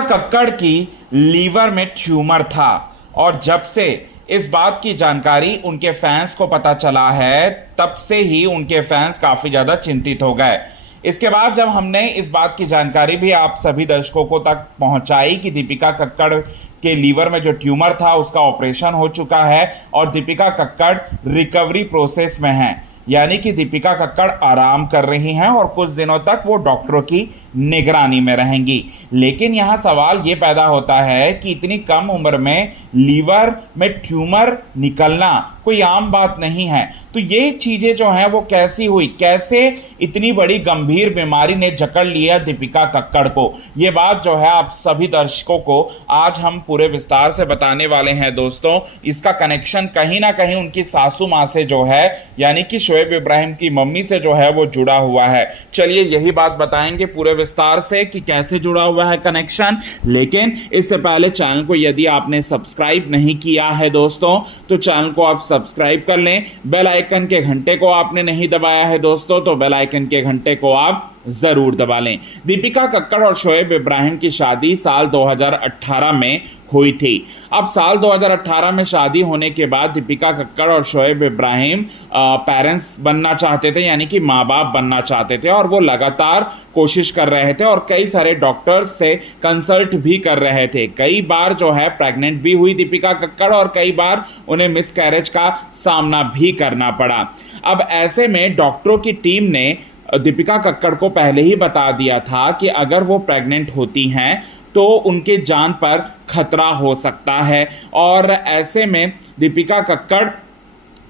कक्कड़ की लीवर में ट्यूमर था और जब से इस बात की जानकारी उनके फैंस को पता चला है तब से ही उनके फैंस काफी ज्यादा चिंतित हो गए। इसके बाद जब हमने इस बात की जानकारी भी आप सभी दर्शकों को तक पहुंचाई कि दीपिका कक्कड़ के लीवर में जो ट्यूमर था उसका ऑपरेशन हो चुका है और दीपिका कक्कड़ रिकवरी प्रोसेस में हैं, यानी कि दीपिका कक्कड़ आराम कर रही हैं और कुछ दिनों तक वो डॉक्टरों की निगरानी में रहेंगी। लेकिन यहाँ सवाल ये पैदा होता है कि इतनी कम उम्र में लीवर में ट्यूमर निकलना कोई आम बात नहीं है, तो ये चीजें जो हैं वो कैसी हुई, कैसे इतनी बड़ी गंभीर बीमारी ने जकड़ लिया दीपिका कक्कड़ को, ये बात जो है आप सभी दर्शकों को आज हम पूरे विस्तार से बताने वाले हैं। दोस्तों, इसका कनेक्शन कहीं ना कहीं उनकी सासू माँ से जो है, यानी कि शोएब इब्राहिम की मम्मी से जो है वो जुड़ा हुआ है। चलिए यही बात बताएंगे पूरे विस्तार से कि कैसे जुड़ा हुआ है कनेक्शन। लेकिन इससे पहले चैनल को यदि आपने सब्सक्राइब नहीं किया है दोस्तों, तो चैनल को आप सब्सक्राइब कर लें। बेल आइकन के घंटे को आपने नहीं दबाया है दोस्तों, तो बेल आइकन के घंटे को आप जरूर दबा लें। दीपिका कक्कड़ और शोएब इब्राहिम की शादी साल 2018 में हुई थी। अब साल 2018 में शादी होने के बाद दीपिका कक्कड़ और शोएब इब्राहिम पेरेंट्स बनना चाहते थे, यानी कि माँ बाप बनना चाहते थे और वो लगातार कोशिश कर रहे थे और कई सारे डॉक्टर्स से कंसल्ट भी कर रहे थे। कई बार जो है प्रेग्नेंट भी हुई दीपिका कक्कड़ और कई बार उन्हें मिसकैरेज का सामना भी करना पड़ा। अब ऐसे में डॉक्टरों की टीम ने दीपिका कक्कड़ को पहले ही बता दिया था कि अगर वो प्रेग्नेंट होती हैं तो उनके जान पर खतरा हो सकता है और ऐसे में दीपिका कक्कड़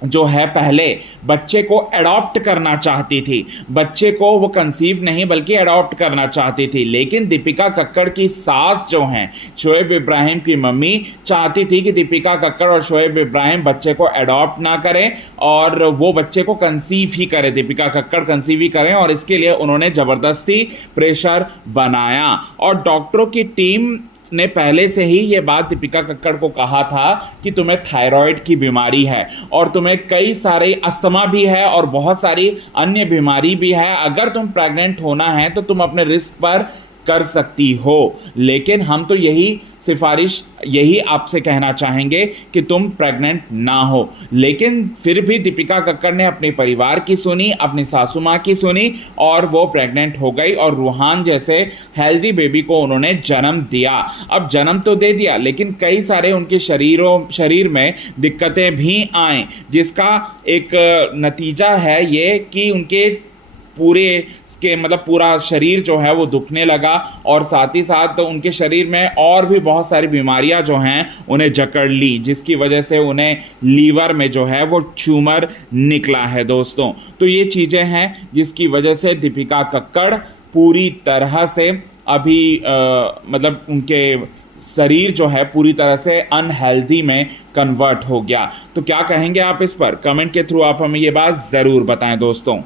जो है पहले बच्चे को अडॉप्ट करना चाहती थी। बच्चे को वो कंसीव नहीं बल्कि अडॉप्ट करना चाहती थी। लेकिन दीपिका कक्कड़ की सास जो हैं, शोएब इब्राहिम की मम्मी, चाहती थी कि दीपिका कक्कड़ और शोएब इब्राहिम बच्चे को अडॉप्ट ना करें और वो बच्चे को कंसीव ही करे, दीपिका कक्कड़ कंसीव ही करें, और इसके लिए उन्होंने जबरदस्ती प्रेशर बनाया। और डॉक्टरों की टीम ने पहले से ही ये बात दीपिका कक्कड़ को कहा था कि तुम्हें थायराइड की बीमारी है और तुम्हें कई सारे अस्थमा भी है और बहुत सारी अन्य बीमारी भी है। अगर तुम प्रेग्नेंट होना है तो तुम अपने रिस्क पर कर सकती हो, लेकिन हम तो यही आपसे कहना चाहेंगे कि तुम प्रेग्नेंट ना हो। लेकिन फिर भी दीपिका कक्कड़ ने अपने परिवार की सुनी, अपनी सासू माँ की सुनी और वो प्रेग्नेंट हो गई और रूहान जैसे हेल्दी बेबी को उन्होंने जन्म दिया। अब जन्म तो दे दिया लेकिन कई सारे उनके शरीर में दिक्कतें भी आए, जिसका एक नतीजा है ये कि उनके पूरा शरीर जो है वो दुखने लगा और साथ ही साथ उनके शरीर में और भी बहुत सारी बीमारियां जो हैं उन्हें जकड़ ली, जिसकी वजह से उन्हें लीवर में जो है वो ट्यूमर निकला है दोस्तों। तो ये चीज़ें हैं जिसकी वजह से दीपिका कक्कड़ पूरी तरह से अभी उनके शरीर जो है पूरी तरह से अनहेल्दी में कन्वर्ट हो गया। तो क्या कहेंगे आप इस पर? कमेंट के थ्रू आप हमें ये बात ज़रूर बताएं दोस्तों।